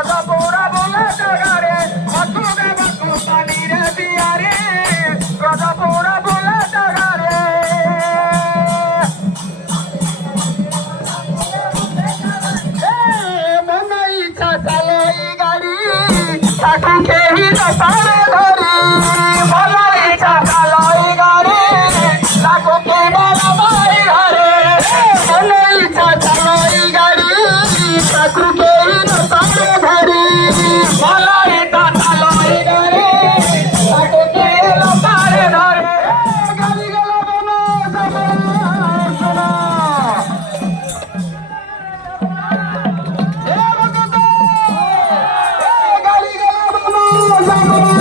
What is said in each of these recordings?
Radapura bole tagare, Matude batu panire diare, Radapura bole tagare. Monai chatalai gari, Taku kehi napare dhari, Monai chatalai gari, Taku kehi napare dhari, Monai chatalai gari, Taku kehi napare dhari, Monai chatalai gari, Taku kehi napare dhari. Gari gala bono samana.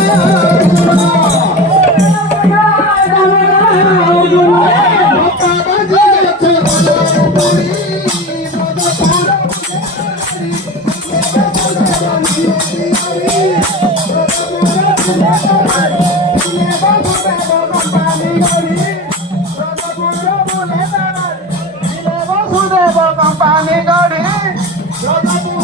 Company